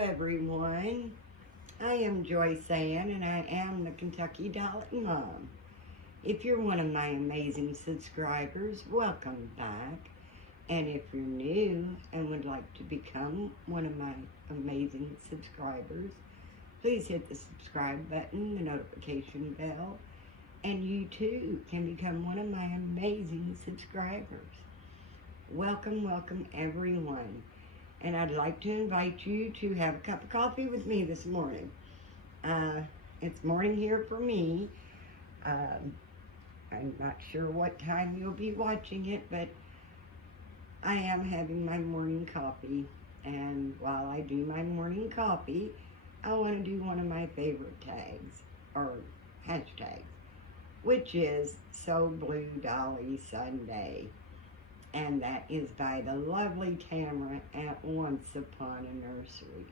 everyone. I am Joyce Ann and I am the Kentucky Dolly Mom. If you're one of my amazing subscribers, welcome back. And if you're new and would like to become one of my amazing subscribers, please hit the subscribe button, the notification bell, and you too can become one of my amazing subscribers. Welcome, welcome everyone. And I'd like to invite you to have a cup of coffee with me this morning. It's morning here for me. I'm not sure what time you'll be watching it, but I am having my morning coffee. And while I do my morning coffee, I want to do one of my favorite tags, or hashtags, which is So Blue Dolly Sunday. And that is by the lovely Tamara at Once Upon a Nursery.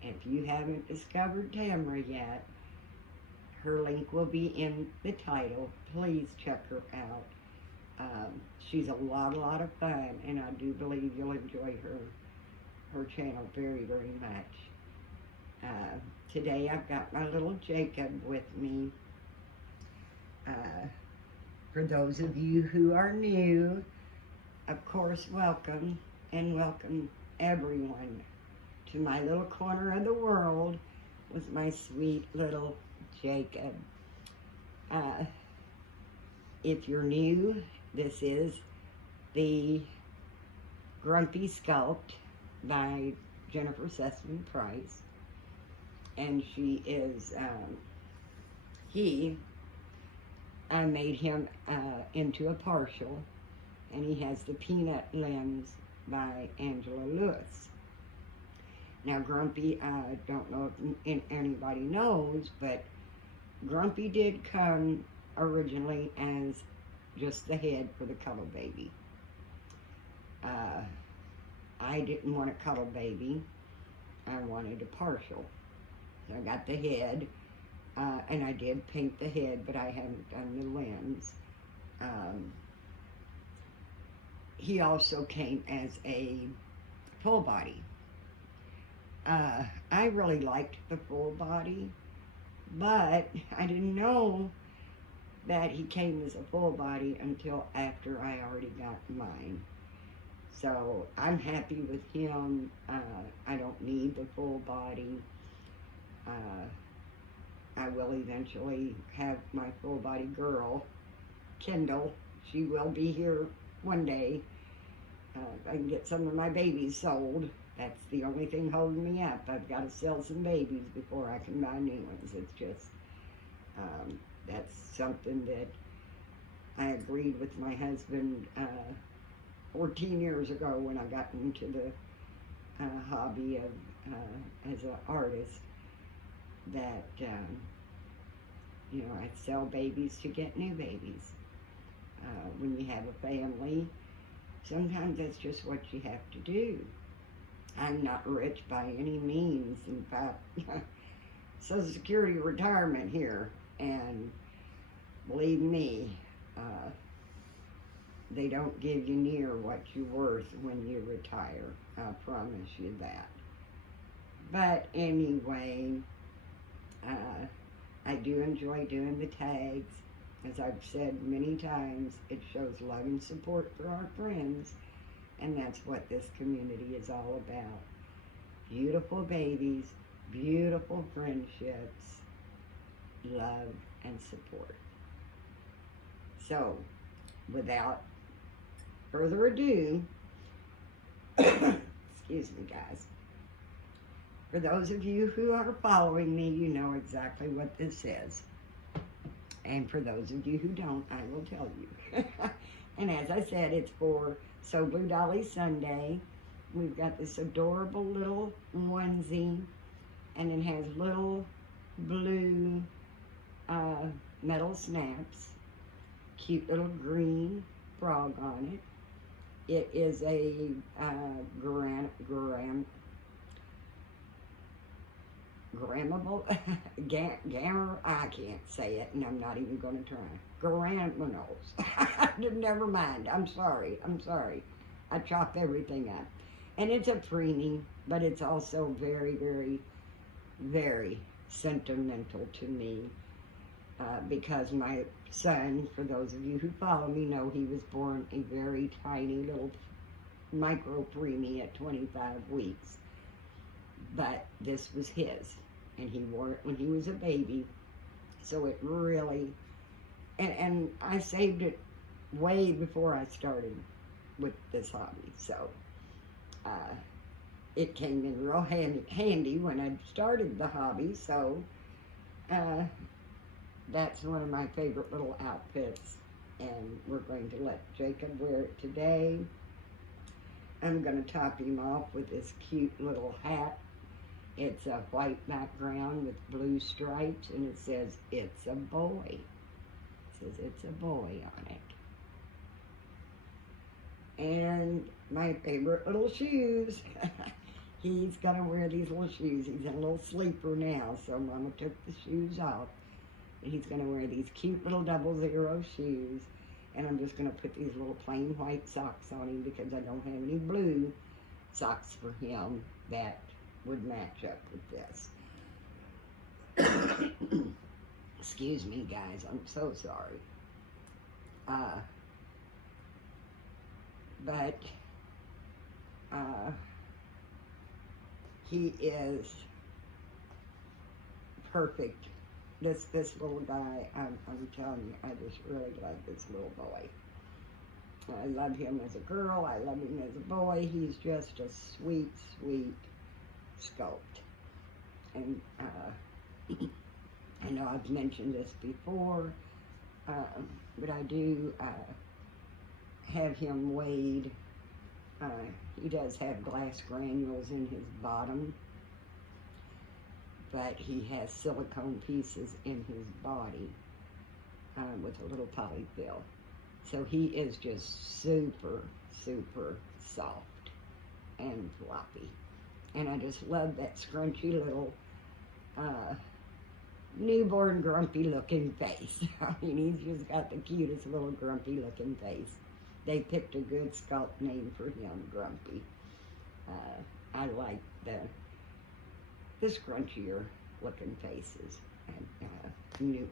If you haven't discovered Tamara yet, her link will be in the title. Please check her out. She's a lot of fun, and I do believe you'll enjoy her channel very, very much. Today I've got my little Jacob with me. For those of you who are new, of course, welcome, and welcome everyone to my little corner of the world with my sweet little Jacob. If you're new, this is the Grumpy Sculpt by Jennifer Sussman Price, and she is, I made him into a partial, and he has the Peanut Limbs by Angela Lewis. Now Grumpy, I don't know if anybody knows, but Grumpy did come originally as just the head for the Cuddle Baby. I didn't want a Cuddle Baby. I wanted a partial. So I got the head, and I did paint the head, but I haven't done the limbs. He also came as a full body. I really liked the full body, but I didn't know that he came as a full body until after I already got mine. So I'm happy with him. I don't need the full body. I will eventually have my full body girl, Kendall. She will be here one day. I can get some of my babies sold. That's the only thing holding me up. I've got to sell some babies before I can buy new ones. It's just, that's something that I agreed with my husband 14 years ago when I got into the hobby of as an artist, that, you know, I'd sell babies to get new babies. When you have a family, sometimes that's just what you have to do. I'm not rich by any means. In fact, Social Security retirement here, and believe me, they don't give you near what you're worth when you retire. I promise you that. But anyway, I do enjoy doing the tags. As I've said many times, it shows love and support for our friends, and that's what this community is all about. Beautiful babies, beautiful friendships, love and support. So, without further ado, excuse me guys, for those of you who are following me, you know exactly what this is. And for those of you who don't, I will tell you. And as I said, it's for So Blue Dolly Sunday. We've got this adorable little onesie, and it has little blue metal snaps, cute little green frog on it. It is a grammable, I can't say it, and I'm not even going to try. Graminos. Never mind. I'm sorry. I chop everything up. And it's a preemie, but it's also very, very, very sentimental to me because my son, for those of you who follow me, know he was born a very tiny little micro preemie at 25 weeks. But this was his, and he wore it when he was a baby. So it really, and I saved it way before I started with this hobby. So it came in real handy when I started the hobby. So that's one of my favorite little outfits, and we're going to let Jacob wear it today. I'm going to top him off with this cute little hat. It's a white background with blue stripes, and it says, "It's a boy." It says, "It's a boy" on it. And my favorite little shoes. He's going to wear these little shoes. He's a little sleeper now, so Mama took the shoes off. And he's going to wear these cute little 00 shoes. And I'm just going to put these little plain white socks on him because I don't have any blue socks for him that would match up with this. Excuse me, guys. I'm so sorry. But he is perfect. This little guy, I'm telling you, I just really like this little boy. I love him as a girl. I love him as a boy. He's just a sweet, sweet sculpt. And I know I've mentioned this before, but I do have him weighed. He does have glass granules in his bottom, but he has silicone pieces in his body with a little polyfill. So he is just super, super soft and floppy. And I just love that scrunchy little newborn grumpy looking face. I mean, he's just got the cutest little grumpy looking face. They picked a good sculpt name for him, Grumpy. I like the scrunchier looking faces and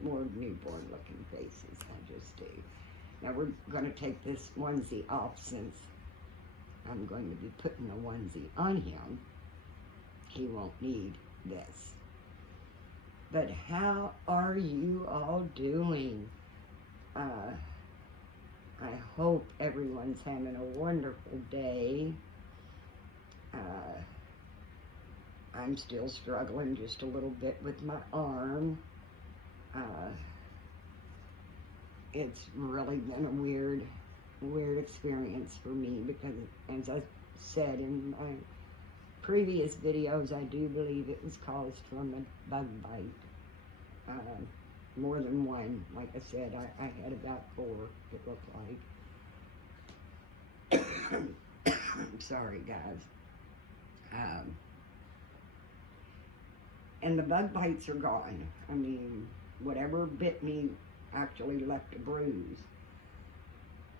more newborn looking faces. I just do. Now we're going to take this onesie off since I'm going to be putting a onesie on him. He won't need this. But how are you all doing? I hope everyone's having a wonderful day. I'm still struggling just a little bit with my arm. It's really been a weird experience for me because, as I said in my previous videos, I do believe it was caused from a bug bite. More than one. Like I said, I had about 4, it looked like. I'm sorry, guys. And the bug bites are gone. I mean, whatever bit me actually left a bruise.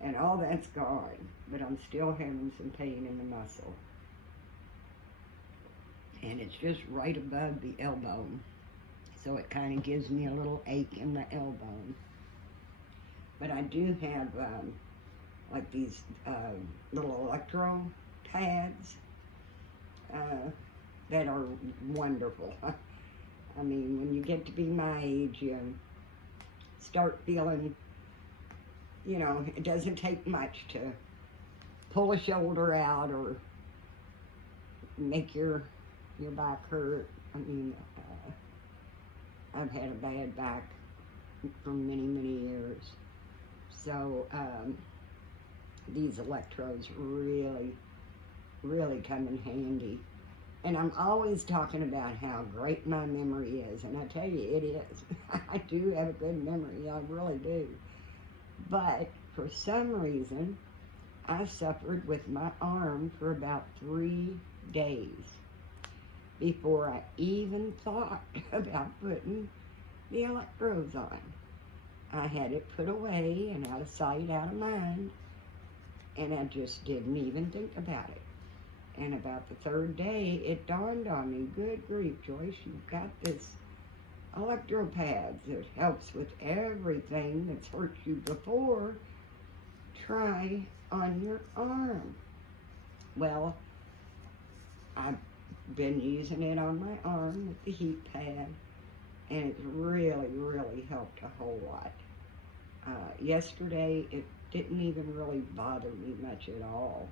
And all that's gone. But I'm still having some pain in the muscle. And it's just right above the elbow. So it kind of gives me a little ache in the elbow. But I do have like these little electro pads that are wonderful. I mean, when you get to be my age, you start feeling, you know, it doesn't take much to pull a shoulder out or make your back hurt. I mean, I've had a bad back for many, many years. So these electrodes really, really come in handy. And I'm always talking about how great my memory is. And I tell you, it is. I do have a good memory. I really do. But for some reason, I suffered with my arm for about 3 days before I even thought about putting the electrodes on. I had it put away and out of sight, out of mind, and I just didn't even think about it. And about the third day, it dawned on me, good grief, Joyce, you've got this electropads. It helps with everything that's hurt you before. Try on your arm. Well, I've been using it on my arm with the heat pad, and it's really, really helped a whole lot. Yesterday, it didn't even really bother me much at all.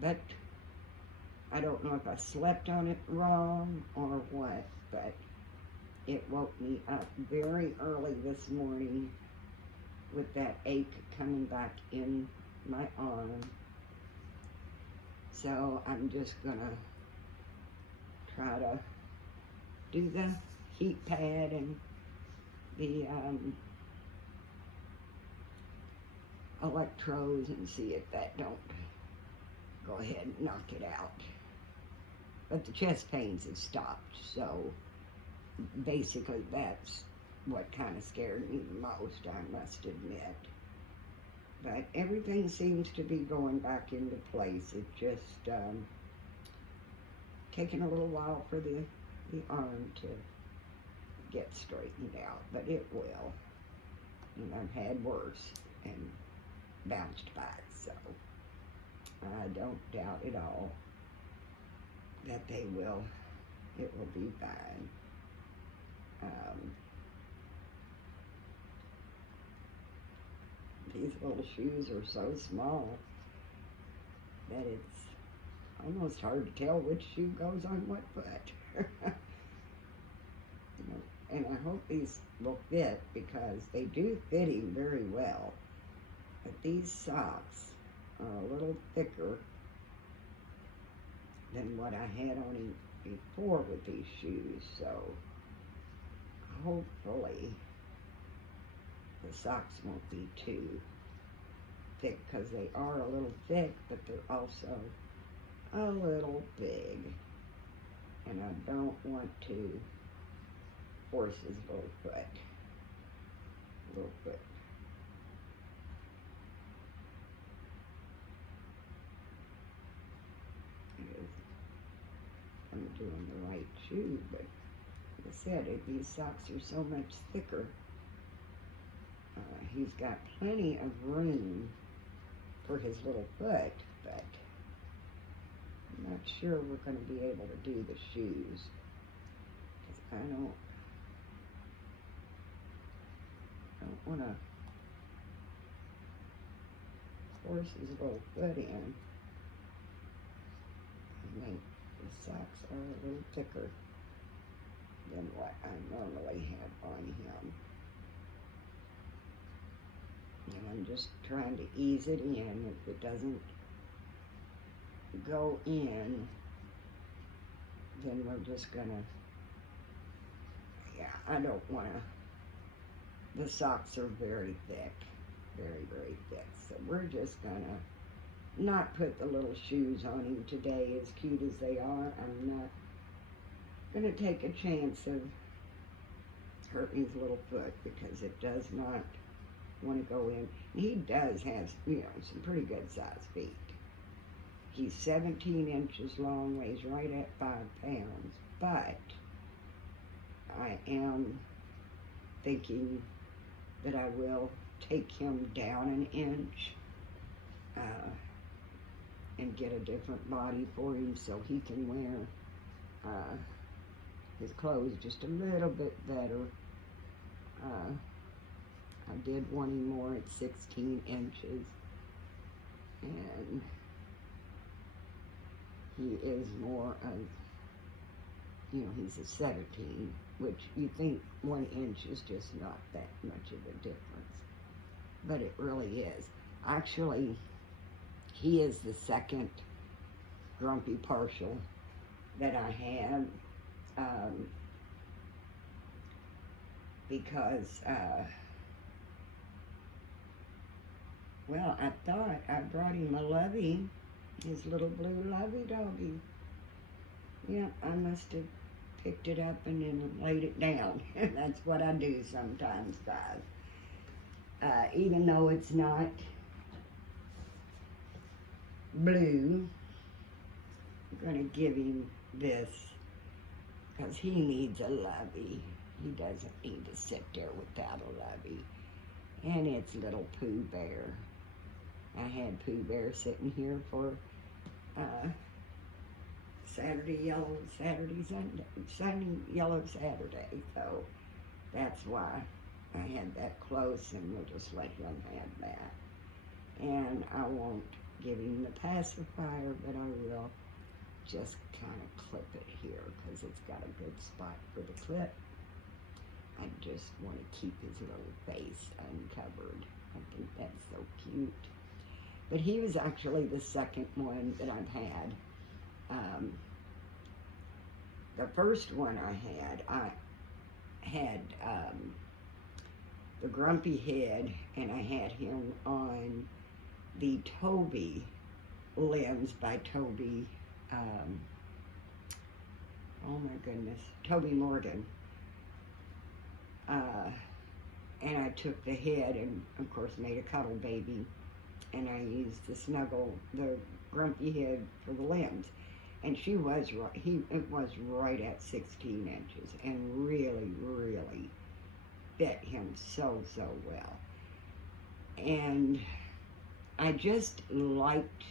But I don't know if I slept on it wrong or what, but it woke me up very early this morning with that ache coming back in my arm. So I'm just gonna try to do the heat pad and the electrodes and see if that don't go ahead and knock it out. But the chest pains have stopped, so basically that's what kind of scared me the most, I must admit. But everything seems to be going back into place. It just taking a little while for the arm to get straightened out, but it will. And I've had worse and bounced back, so I don't doubt at all that it will be fine. These little shoes are so small that it's almost hard to tell which shoe goes on what foot. And I hope these will fit, because they do fit him very well. But these socks are a little thicker than what I had on him before with these shoes, so hopefully the socks won't be too thick, because they are a little thick, but they're also a little big, and I don't want to force his little foot. I'm doing the right shoe, but like I said, these socks are so much thicker. He's got plenty of room for his little foot, but I'm not sure we're going to be able to do the shoes, because I don't want to force his little foot in. I think the socks are a little thicker than what I normally have on him. And I'm just trying to ease it in. If it doesn't go in, then we're just gonna, I don't want to, the socks are very thick, very, very thick. So we're just gonna not put the little shoes on him today, as cute as they are. I'm not gonna take a chance of hurting his little foot, because it does not want to go in. He does have, some pretty good sized feet. He's 17 inches long, weighs right at 5 pounds, but I am thinking that I will take him down an inch and get a different body for him, so he can wear his clothes just a little bit better. I did want him more at 16 inches, and he is more of, he's a 17, which you think 1 inch is just not that much of a difference, but it really is. Actually, he is the second grumpy partial that I have, because well, I thought I brought him a Lovey, his little blue Lovey doggy. Yeah, I must have picked it up and then laid it down. That's what I do sometimes, guys. Even though it's not blue, going to give him this because he needs a lovey. He doesn't need to sit there without a lovey. And it's little Pooh Bear. I had Pooh Bear sitting here for Sunday, Yellow Saturday. So that's why I had that close, and we'll just let him have that. And I won't give him the pacifier, but I will just kind of clip it here because it's got a good spot for the clip. I just want to keep his little face uncovered. I think that's so cute. But he was actually the second one that I've had. The first one I had the Grumpy Head, and I had him on the Toby lens by Toby, oh my goodness, Toby Morgan. And I took the head and, of course, made a cuddle baby, and I used the Grumpy Head for the lens. And she was it was right at 16 inches, and really, really fit him so well. And I just liked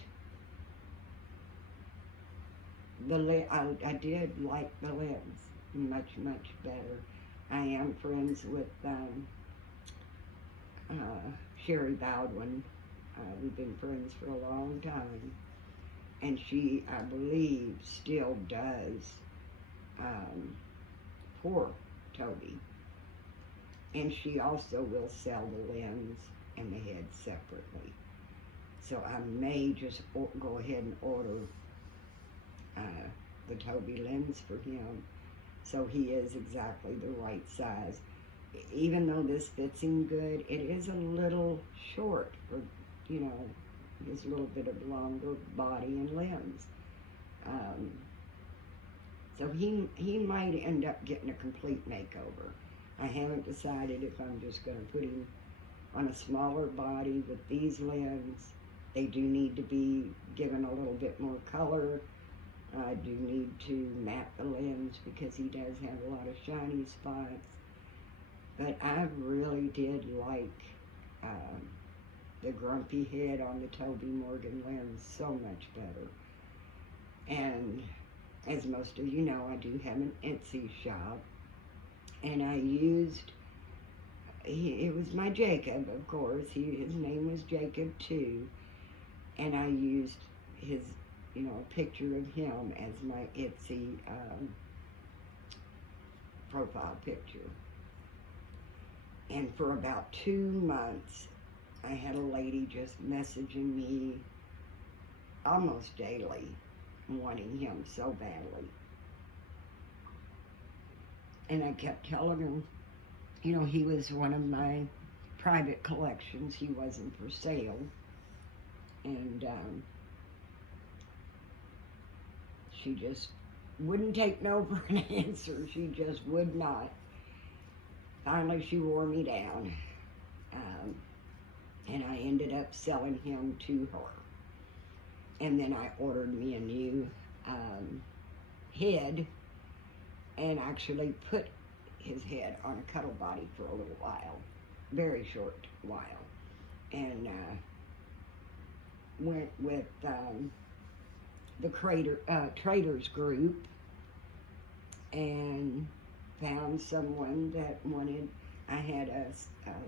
I did like the lens much better. I am friends with Sherry Baldwin. We've been friends for a long time. And she, I believe, still does for Toby. And she also will sell the lens and the head separately. So I may just go ahead and order the Toby lens for him, so he is exactly the right size. Even though this fits him good, it is a little short for, you know, his little bit of longer body and lens. So he might end up getting a complete makeover. I haven't decided if I'm just going to put him on a smaller body with these lens. They do need to be given a little bit more color. I do need to matte the lens because he does have a lot of shiny spots. But I really did like the Grumpy Head on the Toby Morgan lens so much better. And as most of you know, I do have an Etsy shop. And I used, it was my Jacob, of course. His name was Jacob too. And I used his, you know, a picture of him as my Etsy profile picture. And for about 2 months, I had a lady just messaging me almost daily, wanting him so badly. And I kept telling her, you know, he was one of my private collections. He wasn't for sale. And she just wouldn't take no for an answer. She just would not. Finally, she wore me down. And I ended up selling him to her. And then I ordered me a new head, and actually put his head on a cuddle body for a little while, very short while, and went with the Traders group and found someone that wanted. I had a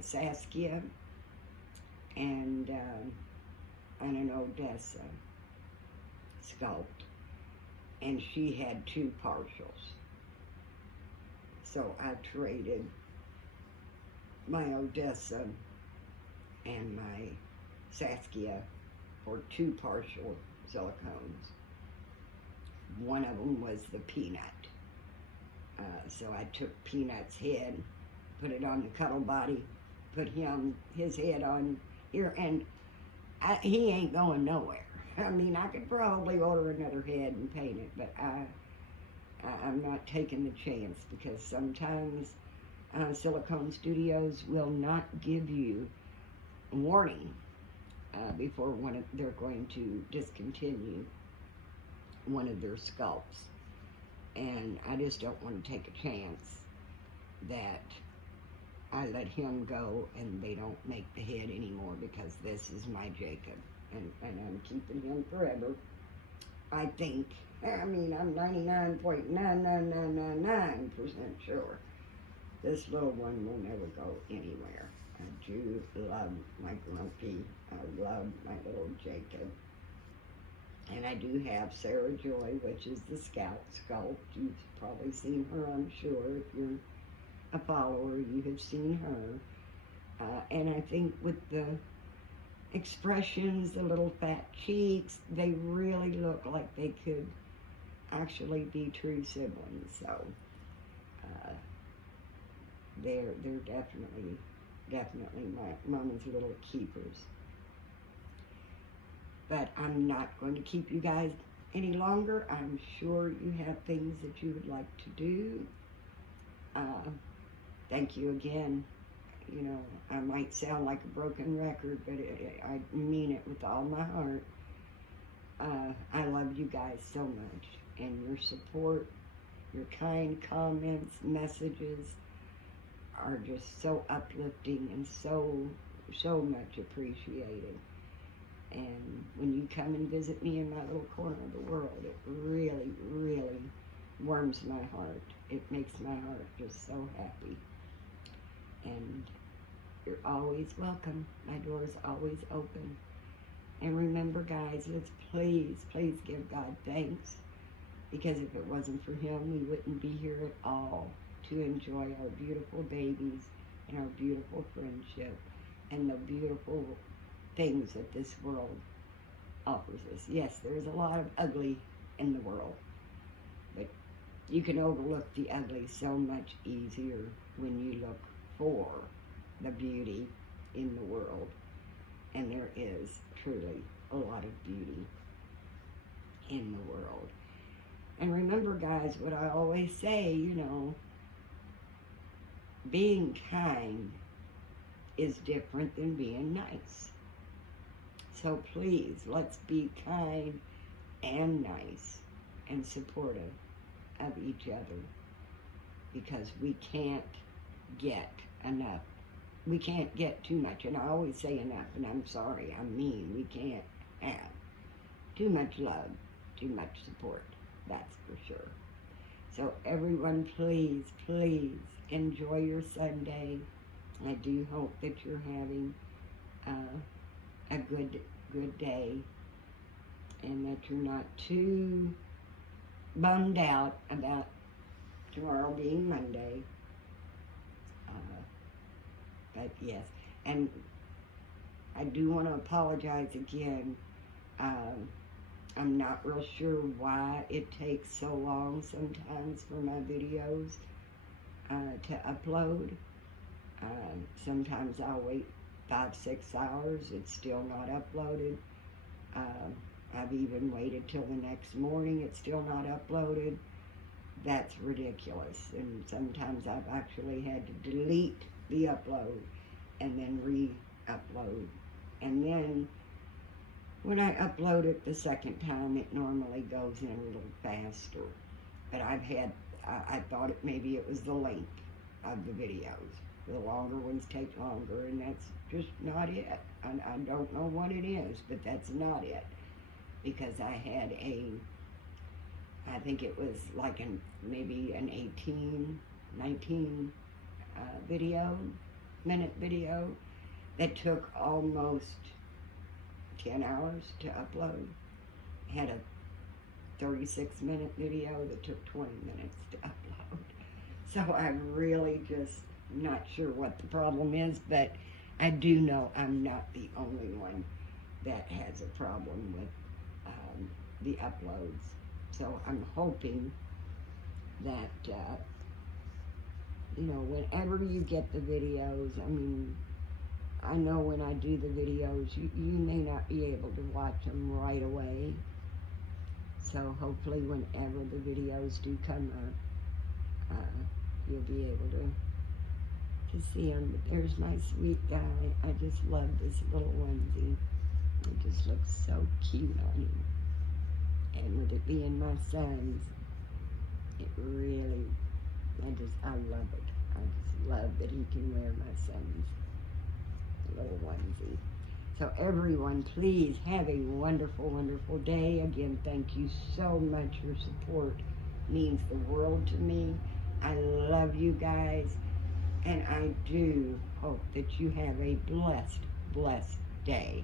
Saskia and an Odessa sculpt, and she had 2 partials. So I traded my Odessa and my Saskia for 2 partial silicones. One of them was the Peanut. So I took Peanut's head, put it on the cuddle body, put his head on here, and he ain't going nowhere. I mean, I could probably order another head and paint it, but I'm not taking the chance, because sometimes silicone studios will not give you a warning before they're going to discontinue one of their sculpts. And I just don't want to take a chance that I let him go and they don't make the head anymore, because this is my Jacob, and I'm keeping him forever. I think, I mean, I'm 99.99999% sure this little one will never go anywhere. I do love my Grumpy. I love my little Jacob. And I do have Sarah Joy, which is the Scout sculpt. You've probably seen her, I'm sure. If you're a follower, you have seen her. And I think with the expressions, the little fat cheeks, they really look like they could actually be true siblings. So they're definitely my mama's little keepers. But I'm not going to keep you guys any longer. I'm sure you have things that you would like to do. Thank you again. You know, I might sound like a broken record, but I mean it with all my heart. I love you guys so much, and your support, your kind comments, messages are just so uplifting and so much appreciated. And when you come and visit me in my little corner of the world, it really, really warms my heart. It makes my heart just so happy. And you're always welcome. My door is always open. And remember, guys, let's please give God thanks, because if it wasn't for him, we wouldn't be here at all to enjoy our beautiful babies and our beautiful friendship and the beautiful things that this world offers us. Yes, there's a lot of ugly in the world, but you can overlook the ugly so much easier when you look for the beauty in the world. And there is truly a lot of beauty in the world. And remember, guys, what I always say, you know, being kind is different than being nice. So please, let's be kind and nice and supportive of each other, because we can't get enough. We can't get too much, and I always say enough, and I'm sorry, I mean, we can't have too much love, too much support, that's for sure. So everyone, please enjoy your Sunday. I do hope that you're having a good day, and that you're not too bummed out about tomorrow being Monday. But yes, and I do want to apologize again. I'm not real sure why it takes so long sometimes for my videos to upload. Sometimes I'll wait 5-6 hours, it's still not uploaded. I've even waited till the next morning, it's still not uploaded. That's ridiculous. And sometimes I've actually had to delete the upload and then re-upload. And then when I upload it the second time, it normally goes in a little faster. But I thought maybe it was the length of the videos. The longer ones take longer, and that's just not it. I don't know what it is, but that's not it. Because I had I think it was like maybe an 19 minute video that took almost 10 hours to upload. I had a 36-minute video that took 20 minutes to upload. So I'm really just not sure what the problem is, but I do know I'm not the only one that has a problem with the uploads. So I'm hoping that, you know, whenever you get the videos, I mean, I know when I do the videos, you may not be able to watch them right away. So hopefully whenever the videos do come up, you'll be able to see them. But there's my sweet guy. I just love this little onesie. It just looks so cute on him. And with it being my son's, it really, I love it. I just love that he can wear my son's little onesie. So everyone, please have a wonderful, wonderful day. Again, thank you so much. Your support means the world to me. I love you guys. And I do hope that you have a blessed, blessed day.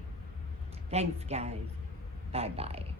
Thanks, guys. Bye-bye.